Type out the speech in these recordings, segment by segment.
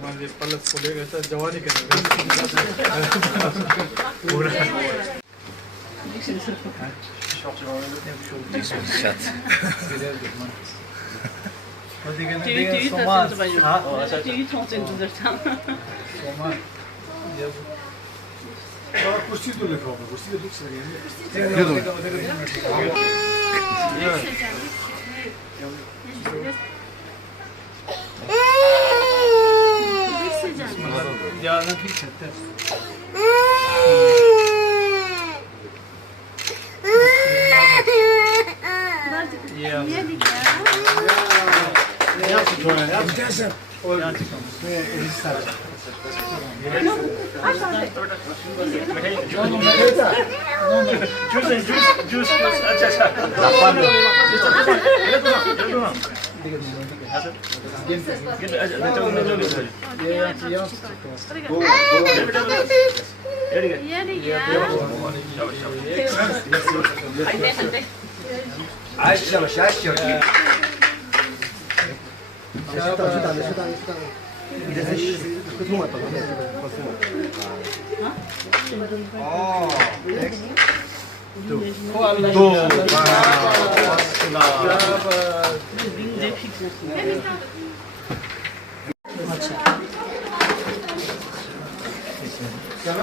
हमारे पलक को ले गए थे जवानी के कुर्सी तो लिखा होगा कुर्सी दुख से ज्यादा ठीक है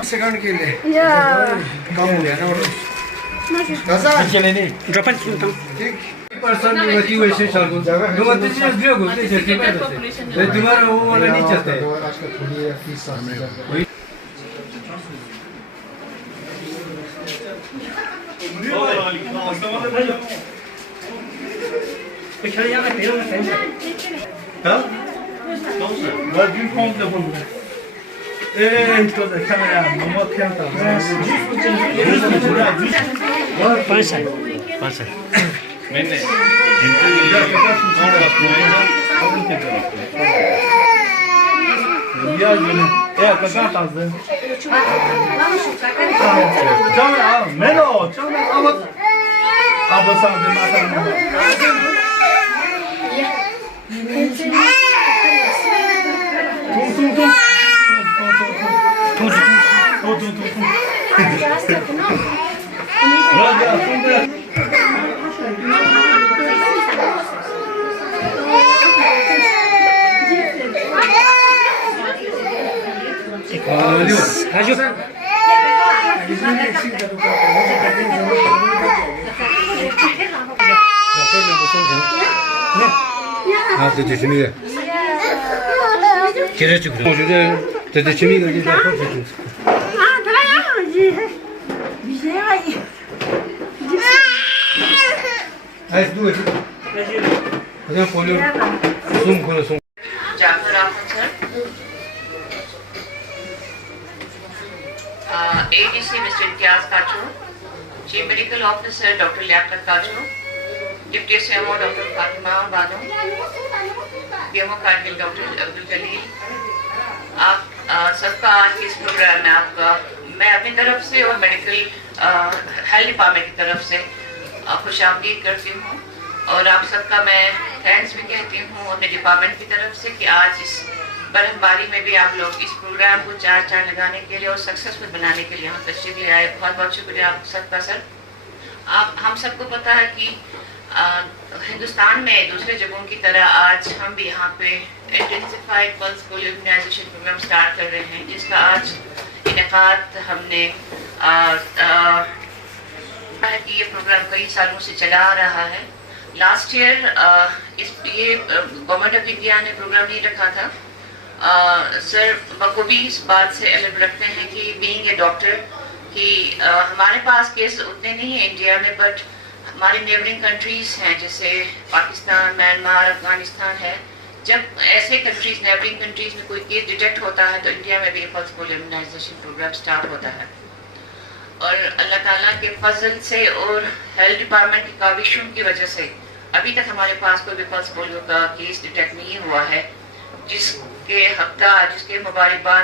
सेकंड के लिए कम हो गया ना और चले नहीं ड्रॉप ठीक पर्सन की वैसे चल गो तो मत चीज दियो गो ते से तुम्हारा वो वाला नहीं चलता है आज का थोड़ी fees Huh? What do you call the one? Esto de cámara, no me queda. Pasa. Mene. Ya yine. Kaza fazla. Cámara, melo, cámara ama. Aba sana da mata. ADC Mr. Imtiaz Kacho, Chief Medical Officer Dr. Liaquat Kacho, Deputy CMO Dr. Fatima Bano, PMO Kargil Dr. Abdul Jalil, आप सबका आज के इस programme में आपका मैं अपनी तरफ से और मेडिकल हेल्थ डिपार्टमेंट की तरफ से खुशामदीद करती हूँ और आप सबका मैं थैंक्स भी कहती हूँ अपने डिपार्टमेंट की तरफ से कि आज इस बर्फबारी में भी आप लोग इस प्रोग्राम को चार लगाने के लिए और सक्सेसफुल बनाने के लिए यहाँ तशरीफ ले आए। बहुत बहुत शुक्रिया आप सबका सर। आप हम सबको पता है कि हिंदुस्तान में दूसरे जगहों की तरह आज हम भी यहाँ पे intensified pulse polio immunization program start कर रहे हैं, जिसका आज इनेकाद हमने कि ये प्रोग्राम कई सालों से चला आ रहा है। लास्ट ईयर ये गवर्नमेंट ऑफ इंडिया ने प्रोग्राम नहीं रखा था। सर बखूबी इस बात से अलग रखते हैं कि बीइंग ए डॉक्टर कि हमारे पास केस उतने नहीं है इंडिया में, बट हमारी नेबरिंग कंट्रीज हैं जैसे पाकिस्तान, म्यांमार, अफगानिस्तान है। जब ऐसे कंट्रीज नेबरिंग कंट्रीज में कोई केस डिटेक्ट होता है तो इंडिया में भी pulse polio immunization program start होता है। और अल्लाह ताला के फजल से और हेल्थ डिपार्टमेंट की काविशों की वजह से ابھی تک ہمارے پاس کوئی بھی پلس پولیو کا کیس ڈیٹیکٹ نہیں ہوا ہے، جس کے مبارکباد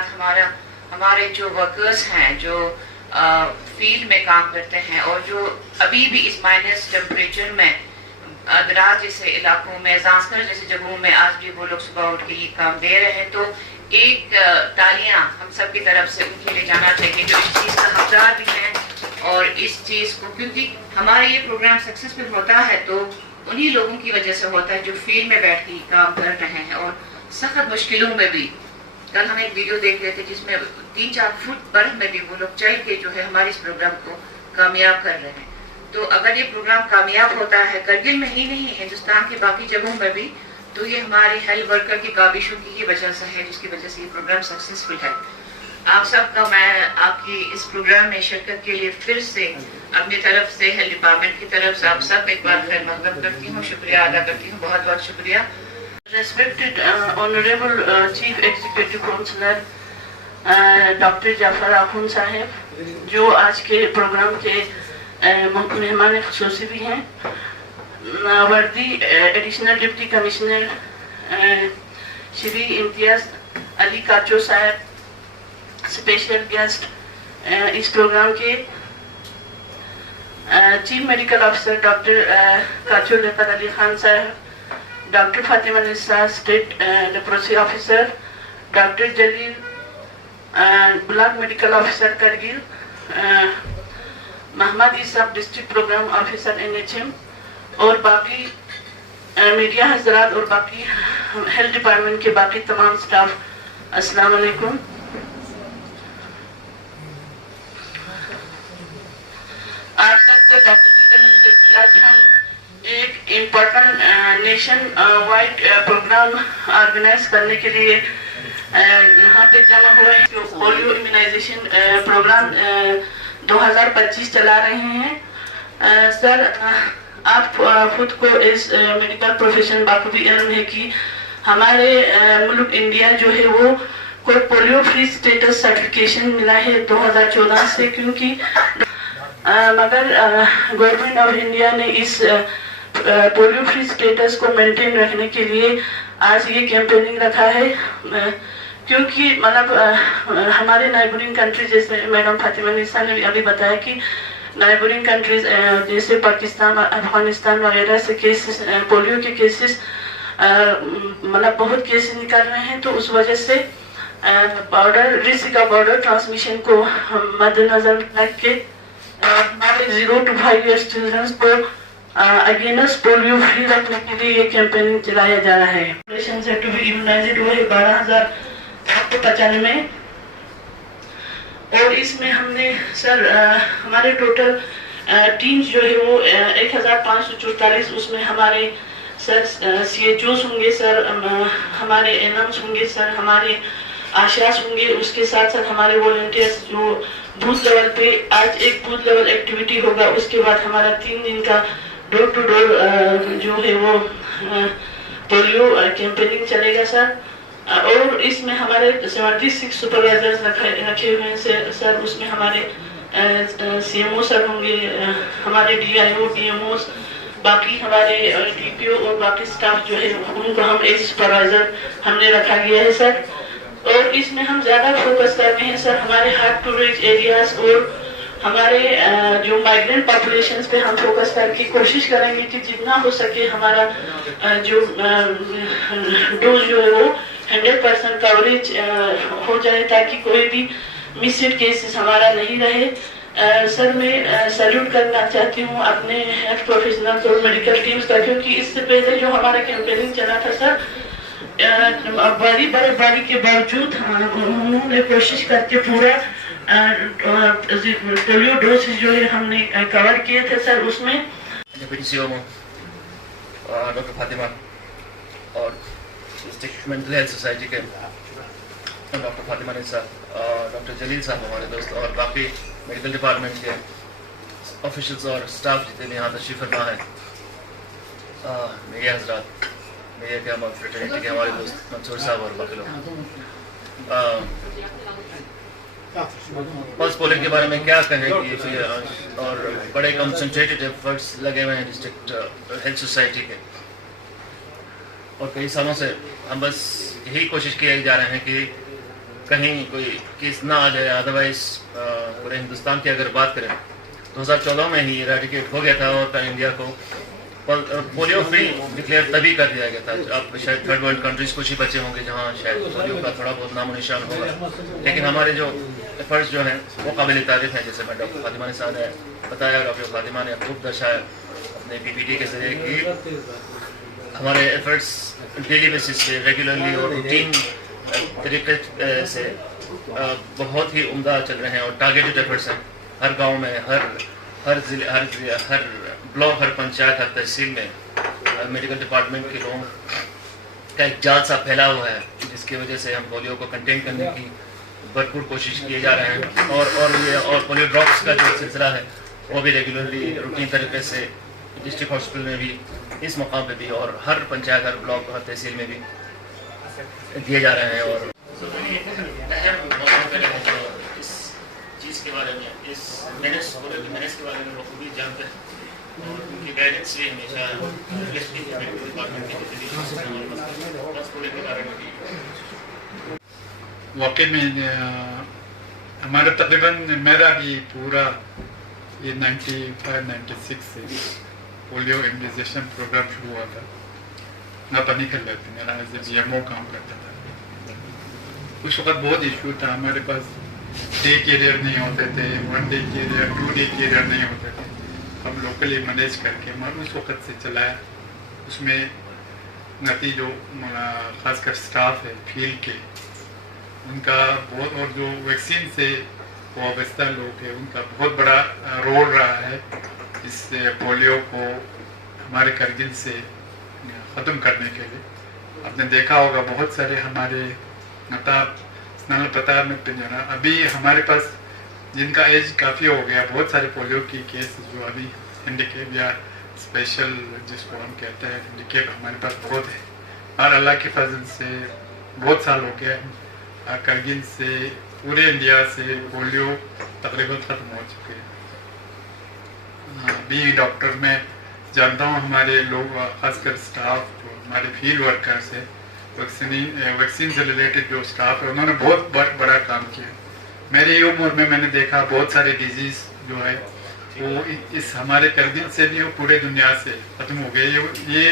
ہمارے جو ورکرز ہیں جو فیلڈ میں کام کرتے ہیں اور جو ابھی بھی اس مائنس ٹیمپریچر میں دراز جیسے علاقوں میں، زانسکر جیسے جگہوں میں آج بھی وہ لوگ صبح اٹھ کے یہ کام دے رہے ہیں، تو ایک تالیاں ہم سب کی طرف سے ان کے لیے جانا چاہیے جو اس چیز کا حقدار بھی ہیں اور اس چیز کو، کیونکہ ہمارا یہ پروگرام سکسیسفل ہوتا ہے تو انہی لوگوں کی وجہ سے ہوتا ہے جو فیلڈ میں بیٹھ کے کام کر رہے ہیں اور سخت مشکلوں میں بھی. کل ہم ایک ویڈیو دیکھ رہے تھے جس میں 3-4 فٹ برف میں بھی وہ لوگ چل کے جو ہے ہمارے اس پروگرام کو کامیاب کر رہے ہیں. تو اگر یہ پروگرام کامیاب ہوتا ہے کرگل میں ہی نہیں ہندوستان کے باقی جگہوں میں بھی، تو یہ ہمارے ہیلتھ ورکر کی کاوشوں کی ہی وجہ سے ہے جس کی وجہ سے یہ پروگرام سکسیسفل ہے. آپ سب کا میں آپ کی اس پروگرام میں شرکت کے لیے پھر سے اپنی طرف سے ہیلتھ ڈپارٹمنٹ کی طرف سے آپ سب ایک بار خیر مقدم کرتی ہوں، شکریہ ادا کرتی ہوں، بہت بہت شکریہ. Respected Honorable Chief Executive Councillor doctor Jafar Akhoond صاحب جو آج کے پروگرام کے مہمان خصوصی بھی ہیں، وردی ایڈیشنل ڈپٹی کمشنر شری امتیاز علی کاچو صاحب، اسپیشل گیسٹ اس پروگرام کے chief medical officer doctor کاچو Liaquat Ali Khan صاحب، ڈاکٹر فاطمہ نساء اسٹیٹ لیپروسی آفیسر، ڈاکٹر جلیل block medical officer Kargil, Muhammad Ishaq district programme officer NHM، اور باقی میڈیا حضرات اور باقی ہیلتھ ڈپارٹمنٹ کے باقی تمام سٹاف، السلام علیکم. آج تک تو ڈاکٹر جی علم ہے کہ آج ہم ایک important nationwide program organize کرنے کے لیے یہاں پہ جمع ہوئے ہیں، جو پولیو امیونائزیشن پروگرام 2025 چلا رہے ہیں. سر آپ خود کو اس میڈیکل پروفیشن باخوبی علم ہے کہ ہمارے ملک انڈیا جو ہے وہ کوئی پولیو فری سٹیٹس سرٹیفکیشن ملا ہے 2014 سے، کیونکہ مگر گورنمنٹ آف انڈیا نے اس پولیو فری سٹیٹس کو مینٹین رکھنے کے لیے آج یہ کیمپیننگ رکھا ہے، کیونکہ مطلب ہمارے نائبرنگ کنٹری جیسے میڈم فاطمہ نساء نے ابھی بتایا کہ نائبرنگ کنٹریز جیسے پاکستان، افغانستان وغیرہ سے کیسز پولیو کے کیسز مطلب بہت کیسز نکل رہے ہیں، تو اس وجہ سے رسک کا بارڈر ٹرانسمیشن کو مد نظر رکھ کے ہمارے 0 to 5 years چلڈرنس کو اگینسٹ پولیو فری رکھنے کے لیے یہ کیمپیننگ چلایا جا رہا ہے. پاپولیشن سے ٹو بی امیونائزڈ وہ ہے 12,895، اور اس میں ہم نے سر ہمارے ٹوٹل ٹیمز جو ہے وہ 1,544، اس میں ہمارے سر CHOs ہوں گے، سر ہمارے NMs ہوں گے، سر ہمارے آشاس ہوں گے، اس کے ساتھ ساتھ ہمارے والنٹیئرز جو بوتھ لیول پہ آج ایک بوتھ لیول ایکٹیویٹی ہوگا، اس کے بعد ہمارا 3 دن کا ڈور ٹو ڈور جو ہے وہ پولیو کیمپیننگ چلے گا سر. اور اس میں ہمارے 76 سپروائزرز رکھے ہوئے ہیں سر، اس میں ہمارے CMO سر ہوں گے، ہمارے DIO DMOs، باقی ہمارے DPO اور باقی سٹاف جو ہے ان کو ہم ایک سپروائزر ہم نے رکھا گیا ہے سر. اور اس میں ہم زیادہ فوکس کرتے ہیں سر ہمارے ہارڈ ٹو ریچ ایریاز اور ہمارے جو مائیگرینٹ پاپولیشنز پہ ہم فوکس کر کے کوشش کریں گے کہ جتنا ہو سکے ہمارا جو ڈوز جو ہے وہ 100% کوریج ہو جائے تاکہ کوئی بھی مسڈ کیسز ہمارا نہیں رہے. سر میں سیلوٹ کرنا چاہتی ہوں اپنے ہیلتھ پروفیشنلز اور میڈیکل ٹیمز کا، کیونکہ اس سے پہلے جو ہمارا کیمپیننگ چلا تھا سر بڑی برفباری کے باوجود انہوں نے کوشش کر کے پورا پولیو ڈوز جو ہے ہم نے کور کیے تھے سر. اس میں ڈپٹی CMO ڈاکٹر فاطمہ اور ڈسٹرکٹ مینٹل ہیلتھ سوسائٹی کے ڈاکٹر فاطمہ نساء، ڈاکٹر جلیل صاحب ہمارے دوست، اور باقی میڈیکل ڈپارٹمنٹ کے آفیشلز اور اسٹاف جتنے بھی یہاں تشریف فرما ہے، میڈیا حضرات، میڈیا کے ہمارے فریٹرنیٹی کے ہمارے دوست منصور صاحب اور باقی لوگ. پلس پولنگ کے بارے میں کیا کہیں گے؟ اور بڑے کنسنٹریٹڈ ایفرٹس لگے ہوئے ہیں ڈسٹرکٹ ہیلتھ سوسائٹی کے، اور کئی سالوں سے ہم بس یہی کوشش کیے جا رہے ہیں کہ کہیں کوئی کیس نہ آ جائے. ادروائز پورے ہندوستان کی اگر بات کریں 2014 میں ہی ایریڈیکیٹ ہو گیا تھا اور انڈیا کو پولیو فری ڈکلیئر تبھی کر دیا گیا تھا. اب شاید تھرڈ ورلڈ کنٹریز کچھ ہی بچے ہوں گے جہاں شاید پولیو کا تھوڑا بہت نام و نشان ہوگا، لیکن ہمارے جو ایفرٹس جو ہیں وہ قابل تعریف ہیں. جیسے میں ڈاکٹر فاطمہ نثار نے بتایا، ڈاکٹر فاطمہ نے خوب درشایا اپنے پی پی ٹی کے ذریعے کہ ہمارے ایفرٹس ڈیلی بیسس سے ریگولرلی اور روٹین طریقے سے بہت ہی عمدہ چل رہے ہیں اور ٹارگیٹڈ ایفرٹس ہیں. ہر گاؤں میں، ہر ضلع، ہر بلاک، ہر پنچایت، ہر تحصیل میں میڈیکل ڈپارٹمنٹ کے لوگوں کا ایک جال سا پھیلا ہوا ہے، جس کی وجہ سے ہم پولیو کو کنٹین کرنے کی بھرپور کوشش کیے جا رہے ہیں. اور پولیو ڈراپس کا جو سلسلہ ہے وہ بھی ریگولرلی روٹین طریقے سے ڈسٹرکٹ ہاسپٹل میں بھی، اس مقام پہ بھی، اور ہر پنچایت، ہر بلاک، ہر تحصیل میں بھی دیے جا رہے ہیں. اور اس چیز کے بارے میں، اس پورے مینس کے بارے میں بخوبی جانتے ہیں اور ان کی گائیڈنس بھی ہمیشہ ڈپارٹمنٹ کے بارے میں. واقع میں ہمارا تقریباً میرا بھی پورا یہ 95-96 سے پولیو امیونائزیشن پروگرام شروع ہوا تھا. میں پنی کر لیتے میرا as a B M O کام کرتا تھا. اس وقت بہت ایشو تھا، ہمارے پاس ڈے کیریئر نہیں ہوتے تھے، 1 ڈے کیریئر، 2 ڈے کیریئر نہیں ہوتے تھے. ہم لوکلی مینیج کر کے اس وقت سے چلایا. اس میں نتی جو خاص کر سٹاف ہے فیلڈ کے، ان کا بہت، اور جو ویکسین سے وابستہ لوگ ہیں ان کا بہت بڑا رول رہا ہے اس پولیو کو ہمارے کرگل سے ختم کرنے کے لیے. آپ نے دیکھا ہوگا بہت سارے ہمارے پتہ میں ابھی ہمارے پاس جن کا ایج کافی ہو گیا، بہت سارے پولیو کی کیس جو ابھی ہینڈیکیپ یا اسپیشل جس کو ہم کہتے ہیں ہینڈیکیپ ہمارے پاس بہت ہے. اور اللہ کے فضل سے بہت سال ہو گیا کرگل سے، پورے انڈیا سے پولیو تقریباً ختم ہو چکے ہیں. ابھی ڈاکٹر میں جانتا ہوں ہمارے لوگ خاص کر سٹاف جو ہمارے فیلڈ ورکرس ہیں، ویکسین سے ریلیٹڈ جو سٹاف ہے، انہوں نے بہت بڑا کام کیا. میری عمر میں نے دیکھا بہت سارے ڈیزیز جو ہے وہ اس ہمارے کرگل سے بھی پورے دنیا سے ختم ہو گئے. یہ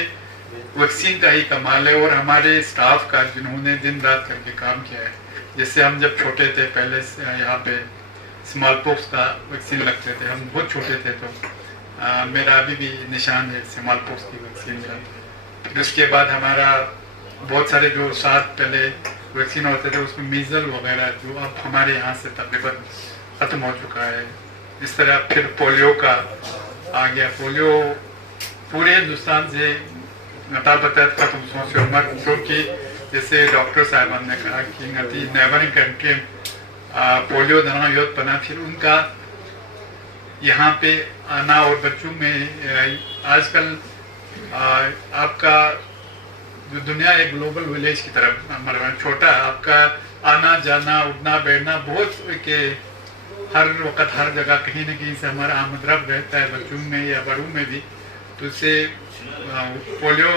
ویکسین کا ہی کمال ہے اور ہمارے سٹاف کا جنہوں نے دن رات کر کے کام کیا ہے. جیسے ہم جب چھوٹے تھے پہلے یہاں پہ اسمال پوکس کا ویکسین لگتے تھے، ہم بہت چھوٹے تھے تو میرا ابھی بھی نشان ہے اسمال پوکس کی ویکسین کا. پھر اس کے بعد ہمارا بہت سارے جو ساتھ پہلے ویکسین ہوتے تھے اس میں میزل وغیرہ جو اب ہمارے یہاں سے تقریباً ختم ہو چکا ہے. اس طرح پھر پولیو کا آ گیا. پولیو پورے ہندوستان سے نتابتت ختم سے عمر، کیونکہ جیسے ڈاکٹر صاحبان نے کہا کہ نیبرنگ کنٹری پولیو دھنا یوت پنا، پھر ان کا یہاں پہ آنا. اور بچوں میں آج کل آپ کا جو دنیا ایک گلوبل ولیج کی طرف چھوٹا ہے، آپ کا آنا جانا اٹھنا بیٹھنا بہت کہ ہر وقت ہر جگہ کہیں نہ کہیں سے ہمارا آمد رفت رہتا ہے بچوں میں یا بڑوں میں بھی. تو اس سے پولیو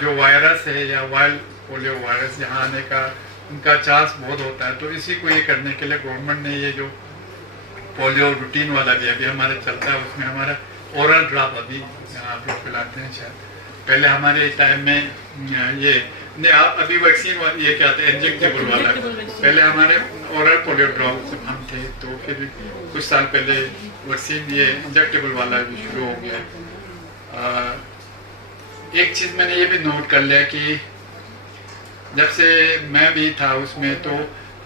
جو وائرس ہے یا وائرل پولیو وائرس یہاں آنے کا ان کا چانس بہت ہوتا ہے. تو اسی کو یہ کرنے کے لیے گورنمنٹ نے یہ جو پولیو روٹین والا بھی ابھی ہمارا چلتا ہے، اس میں ہمارا اورل ڈراپ ابھی آپ لوگ پلاتے ہیں. شاید پہلے ہمارے ٹائم میں یہ ابھی ویکسین یہ کیا تھا انجیکٹیبل والا، پہلے ہمارے اورل پولیو ڈراپ ہم تھے. تو پھر کچھ سال پہلے ویکسین یہ انجیکٹیبل والا بھی شروع ہو گیا. ایک چیز میں نے یہ بھی نوٹ کر لیا کہ جب سے میں بھی تھا اس میں تو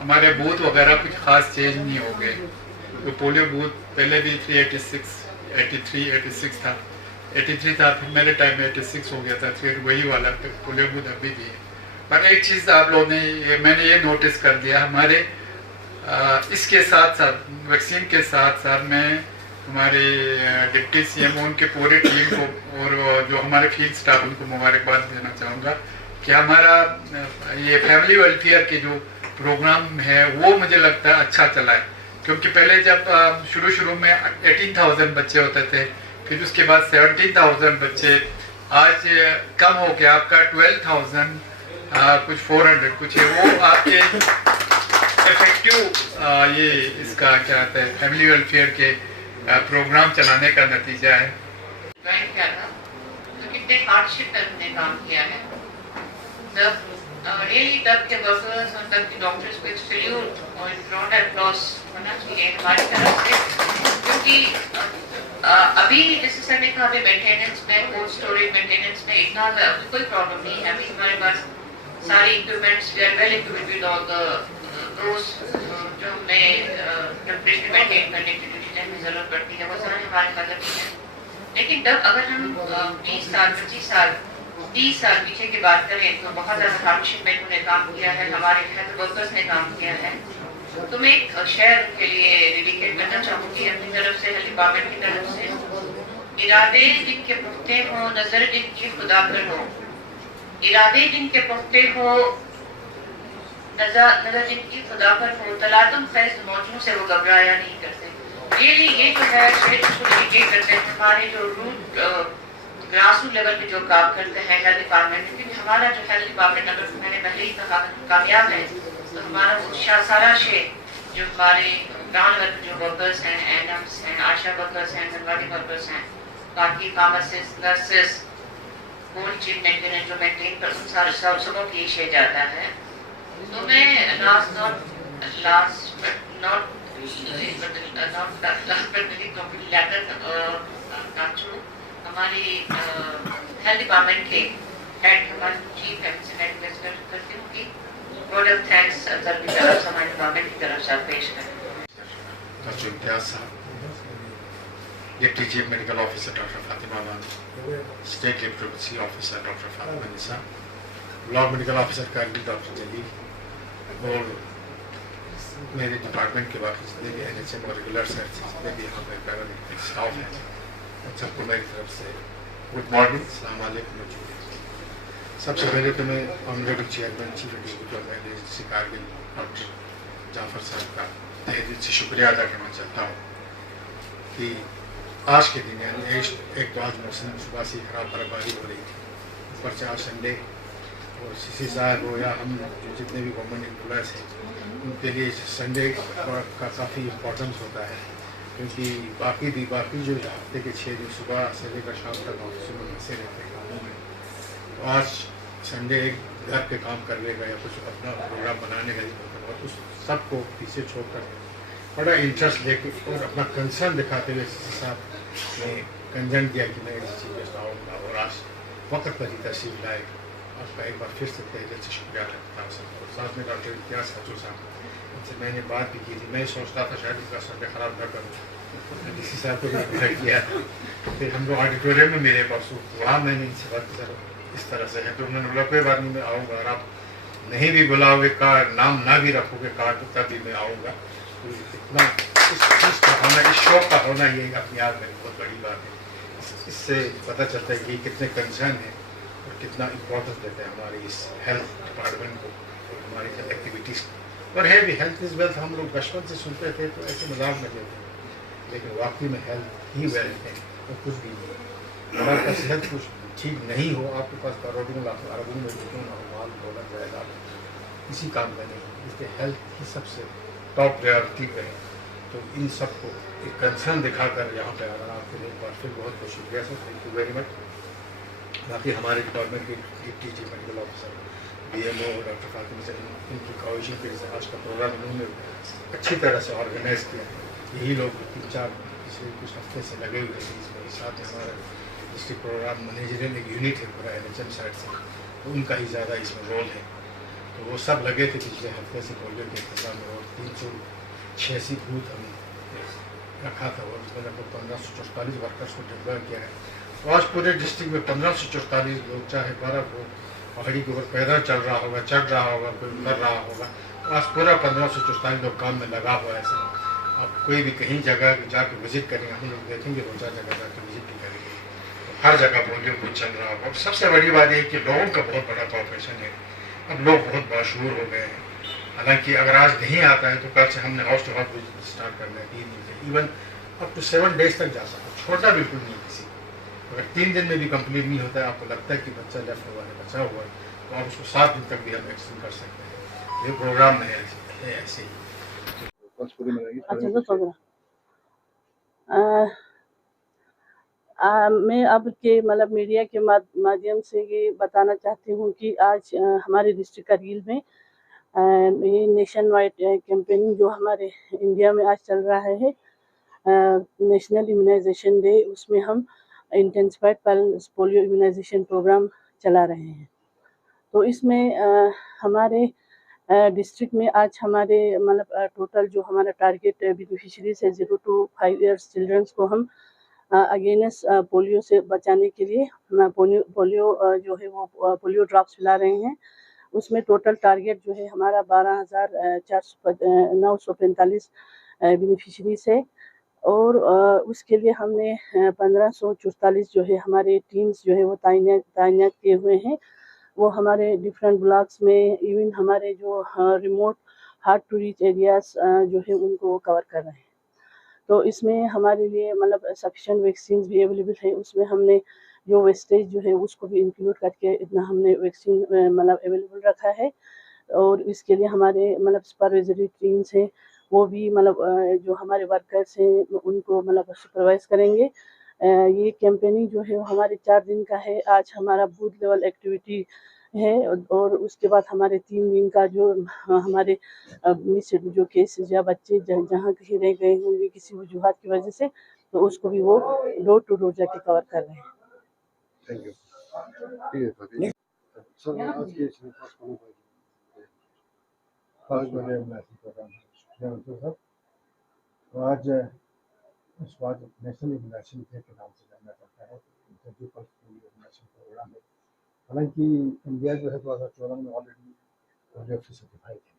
ہمارے بوتھ وغیرہ کچھ خاص چینج نہیں ہو گئے. تو پولیو بوتھ پہلے بھی 83 تھا، 83 تھا، پھر میرے ٹائم میں 86 ہو گیا تھا، پھر وہی والا پولیو بوتھ ابھی بھی ہے. پر ایک چیز آپ لوگوں نے میں نے یہ نوٹس کر دیا، ہمارے اس کے ساتھ ساتھ ویکسین کے ساتھ ساتھ میں ہمارے ڈپٹی سی ایم او ان کے پورے ٹیم کو اور جو ہمارے فیلڈ سٹاف ان کو مبارکباد دینا چاہوں گا کہ ہمارا یہ فیملی ویلفیئر کے جو प्रोग्राम है वो मुझे लगता है अच्छा चला है, क्योंकि पहले जब शुरू में 18,000 बच्चे होते थे, फिर उसके बाद 17,000 बच्चे, आज कम हो गया आपका 12,000 कुछ 400 कुछ है, वो आपके इफेक्टिव ये इसका क्या कहते हैं फैमिली वेलफेयर के प्रोग्राम चलाने का नतीजा है। ज्वाइन किया था तो कितने हार्डशिप में हमने काम किया है, तब रियली तब के वर्कर्स और तब के डॉक्टर्स को एक सैल्यूट और एक राउंड अप्लॉज होना चाहिए हमारी तरफ से, क्योंकि अभी जैसे सर ने कहा मेंटेनेंस में, कोल्ड स्टोरेज मेंटेनेंस में इतना कोई प्रॉब्लम नहीं है। अभी हमारे पास सारी equipments we are well equipped with all those जो हमें टेम्परेचर मेंटेन करने की डिसीजन में जरूरत पड़ती है, वो सारे हमारे पास अभी है। लेकिन तब अगर हम 20 साल 25 साल 30 साल पीछे की बात करें तो बहुत ज़्यादा हार्डशिप में उन्होंने काम किया है, हमारे हेल्थ वर्कर्स ने काम किया है। तो मैं एक शेयर के लिए डेडिकेट करना चाहूँगी अपनी तरफ से, हेल्थ डिपार्टमेंट की तरफ से। इरादे जिनके पुख्ते हो, नजर जिनकी खुदा पर हो, इरादे जिनके पुख्ते हो, नजर जिनकी खुदा पर हो, तलातुम फैज़ मौजों से वो घबराया नहीं करते। ये जो है शेयर को डेडिकेट करते हैं हमारे जो रूट ग्रास रूट लेवल पे जो काम करते हैं हेल्थ डिपार्टमेंट, क्योंकि हमारा जो हेल्थ डिपार्टमेंट अगर मैंने पहले ही कहा कामयाब है तो हमारा वो सारा शे जो हमारे ग्राउंड लेवल पे जो वर्कर्स हैं, एनएम्स हैं, आशा वर्कर्स हैं, आंगनबाड़ी वर्कर्स हैं, बाकी pharmacist, nurses, cold chain maintenance जो मेंटेन कर उन सारे सबों की ये शे जाता है। तो मैं हमारी हेल्थ डिपार्टमेंट के हेड हमारे चीफ एडमिनिस्ट्रेटर करती हूँ कि वर्ड ऑफ थैंक्स सर की तरफ से हमारे डिपार्टमेंट की तरफ से आप पेश करें। डॉक्टर इम्तियाज साहब, deputy chief medical officer doctor Fatima Bano, state literacy officer doctor Fatima Nisa, block medical officer Kargil doctor Jalil और मेरे डिपार्टमेंट के बाकी जितने भी NHM और रेगुलर सर्च जितने भी यहाँ पे पैरामेडिकल स्टाफ हैं, सबको मेरी तरफ से गुड मॉर्निंग, अस्सलाम वालेकुम। सबसे पहले तो मैं honourable chairman chief executive agency Kargil doctor Jafar साहब का तहे दिल से शुक्रिया अदा करना चाहता हूँ कि आज के दिन यानी एक तो आज मौसम सुबह से खराब बर्फबारी हो रही थी, ऊपर से आज संडे और CC साहब हो या हम जितने भी गवर्नमेंट एम्प्लॉयज़ हैं उनके लिए संडे का काफ़ी इम्पोर्टेंस होता है, क्योंकि बाकी जो हफ्ते के 6 दिन सुबह से लेकर शाम तक ऑफिस में फंसे रहते हैं कामों में, तो आज संडे एक घर के काम कर लेगा या कुछ अपना प्रोग्राम बनाने का होगा, तो सबको पीछे छोड़कर बड़ा इंटरेस्ट लेके और अपना कंसर्न दिखाते हुए CC साहब ने कंजन किया कि मैं इस चीज़ में आऊँगा और आज वक्त पर ही तशरीफ लाए। आपका एक बार फिर से तहे से शुक्रिया करता हूँ सर। और साथ में डॉक्टर इम्तियाज खाचू साहब, उनसे मैंने बात भी की थी, मैं सोचता था शायद इसका संडे ख़राब न करूँ, DC साहब को भी इन्वाइट किया था, फिर हम लोग ऑडिटोरियम में मिले परसों, वहाँ मैंने इनसे बात की सर इस तरह से है, तो उन्होंने बोला कोई बात नहीं मैं आऊँगा, और आप नहीं भी बुलाओगे कार्ड, नाम ना भी रखोगे कार्ड, तो तभी मैं आऊँगा। तो इतना इस चीज़ का होना, इस शौक का होना ये अपने आप में बहुत बड़ी बात है। इससे पता चलता है कि कितने कंसर्न है और कितना इम्पोर्टेंस देते हैं हमारी इस हेल्थ डिपार्टमेंट को और हमारी एक्टिविटीज़ को। और है भी, हेल्थ इज़ वेल्थ हम लोग बचपन से सुनते थे तो ऐसे मजाक में लेते हैं, लेकिन वाकई में हेल्थ ही वेल्थ है और कुछ भी नहीं। हमारे पास हेल्थ कुछ ठीक नहीं हो, आपके पास करोड़ों लाखों अरबों में रुपयों ना हो, माल दौलत जायदाद किसी काम का नहीं, इसलिए हेल्थ ही सबसे टॉप प्रायोरिटी पे है। तो इन सबको एक कंसर्न दिखाकर यहाँ पे आना आपके लिए एक बार फिर बहुत बहुत शुक्रिया sir, thank you very much. बाकी हमारे डिपार्टमेंट के deputy chief medical officer BMO doctor Fatima से इनकी काविशों के आज का प्रोग्राम इन्होंने अच्छी तरह से ऑर्गेनाइज किया। यही लोग 3-4 पिछले कुछ हफ्ते से लगे हुए थे इसमें। साथ में हमारा डिस्ट्रिक्ट प्रोग्राम मैनेजरियल एक यूनिट है पूरा NHM साइड से, तो उनका ही ज़्यादा इसमें रोल है। तो वो सब लगे थे पिछले हफ्ते से पोलियो के इंतजाम में, और 386 बूथ हमने रखा था और उसमें लगभग 1544 वर्कर्स को डिप्लॉय किया है। तो आज पूरे डिस्ट्रिक्ट में 1544 लोग, चाहे बर्फ हो, पहाड़ी के ऊपर पैदल चल रहा होगा, चढ़ रहा होगा, कोई उतर रहा होगा, तो आज पूरा 1544 लोग काम में लगा हुआ है सर। आप कोई भी कहीं जगह जाके विजिट करेंगे, हम लोग देखेंगे 2-4 जगह जाके विजिट भी करेंगे, तो हर जगह पोलियो कुछ चल रहा होगा। सबसे बड़ी बात यह कि लोगों का बहुत बड़ा कॉपरेशन है, अब लोग बहुत मशहूर हो गए हैं, हालांकि अगर आज नहीं आता है तो कल से हमने house to house visit start करना है 3 दिन से, इवन अप टू 7 डेज तक जा सकते, छोड़ना बिल्कुल नहीं किसी को। अगर 3 दिन में भी कंप्लीट नहीं होता है, आपको लगता है कि बच्चा लेफ्ट हुआ है, बचा हुआ है, तो आप उसको 7 दिन तक भी हम एक्सटेंड कर सकते हैं। ये प्रोग्राम है ऐसे ही। मैं अब के मतलब मीडिया के माध्यम से ये बताना चाहती हूँ कि आज हमारे डिस्ट्रिक्ट करगिल में ये नेशन वाइड कैंपेनिंग जो हमारे इंडिया में आज चल रहा है नेशनल इम्यूनाइजेशन डे, उसमें हम intensified pulse polio immunization program चला रहे हैं। तो इसमें हमारे डिस्ट्रिक्ट में आज हमारे मतलब टोटल जो हमारा टारगेट बेनिफिशरीज है 0 to 5 years चिल्ड्रंस को हम अगेंस्ट पोलियो से बचाने के लिए पोलियो जो है वो पोलियो ड्रॉप्स पिला रहे हैं। उसमें टोटल टारगेट जो है हमारा 12,945 बेनिफिशरीज है और उसके लिए हमने 1544 जो है हमारे टीम्स जो है वो तैनात किए हुए हैं। वो हमारे डिफरेंट ब्लॉक्स में इवन हमारे जो remote hard to reach areas जो है उनको कवर कर रहे हैं। तो इसमें हमारे लिए मतलब सफिशिएंट वैक्सीन भी अवेलेबल है। उसमें हमने जो वेस्टेज जो है उसको भी इंक्लूड करके इतना हमने वैक्सीन मतलब अवेलेबल रखा है और इसके लिए हमारे मतलब सुपरवाइजरी टीम्स हैं, वो भी मतलब जो हमारे वर्कर्स हैं उनको मतलब सुपरवाइज करेंगे। ये कैंपेनिंग जो है वो हमारे 4 दिन का है। आज हमारा बूथ लेवल एक्टिविटी है और उसके बाद हमारे 3 दिन का जो हमारे मिस जो केसेस या बच्चे जहाँ कहीं रह गए होंगे किसी वजूहत की वजह से, तो उसको भी वो डोर टू डोर जाके कवर कर रहे हैं। Thank you. सर आज के फर्स्ट वाले प्रोग्राम है तो आज इस बार नेशनल इम्यूनाइजेशन डे के नाम से जाना जाता है। Intensive pulse polio immunization program है। हालांकि इंडिया जो है 2014 में ऑलरेडी पोलियो फ्री सर्टिफाइड है,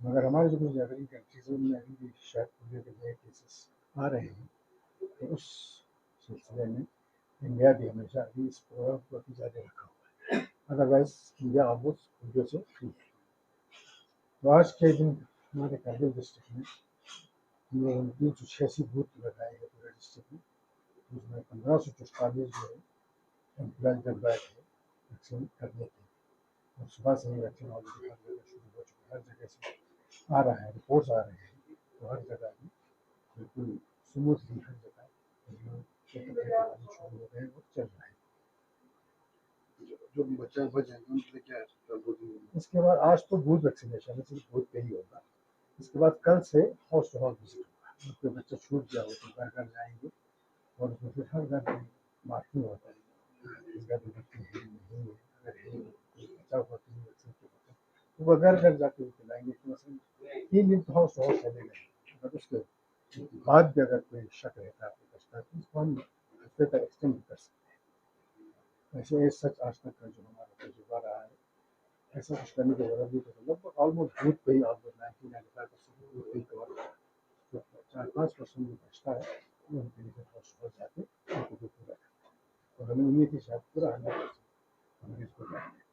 मगर हमारे जो कुछ नेबरिंग कंट्रीज में अभी भी शायद पोलियो के नए केसेस आ रहे हैं। तो उस सिलसिले में इंडिया भी हमेशा अभी इस प्रोग्राम को अभी ज़्यादा रखा हुआ है। अदरवाइज इंडिया ऑलमोस्ट पोलियो से फ्री है। तो आज के दिन हमारे करगिल डिस्ट्रिक्ट में हम लोगों ने 386 बूथ लगाए हैं पूरे डिस्ट्रिक्ट में, जिसमें 1544 जो है एम्प्लॉय बैठ है वैक्सीन करने के। और सुबह से ही वैक्सीन ऑलरेडी हर जगह शुरू हो चुका है, हर जगह से आ रहा है, रिपोर्ट्स आ रहे हैं। तो हर जगह भी बिल्कुल स्मूथली हर जगह शुरू हो गए और चल रहा है। जो बच्चा बच जाएंगे उनके लिए क्या है? इसके बाद आज तो बूथ वैक्सीनेशन है, सिर्फ बूथ पे ही होगा। इसके बाद कल से हाउस टू हाउस विजिट होगा। कोई बच्चा छूट गया हो तो घर घर जाएंगे और उसमें फिर हर घर में मार्किंग होता है, इस घर में वैक्सीन है नहीं है, अगर है कोई बच्चा हुआ तो वैक्सीन के बच्चा तो वो घर घर जाके उसको लाएंगे। तो मसलन 3 दिन तो हाउस टू हाउस चलेगा, अगर उसके बाद भी अगर कोई शक रहता है आपको बचता है तो उसको हम हफ्ते तक एक्सटेंड कर सकते हैं। ऐसे सच आज तक का जो हमारा तजुर्बा रहा है, ऐसा कुछ करने की जरूरत नहीं पड़ती। लगभग ऑलमोस्ट बूथ पे ही ऑलमोस्ट 90-95% बूथ पे ही कवर होता है। 4-5% जो बचता है वो उनके लिए हाउस टू हाउस जाके उनको भी पूरा करता है। और हमें उम्मीद है शायद पूरा 100% हम इसको करेंगे।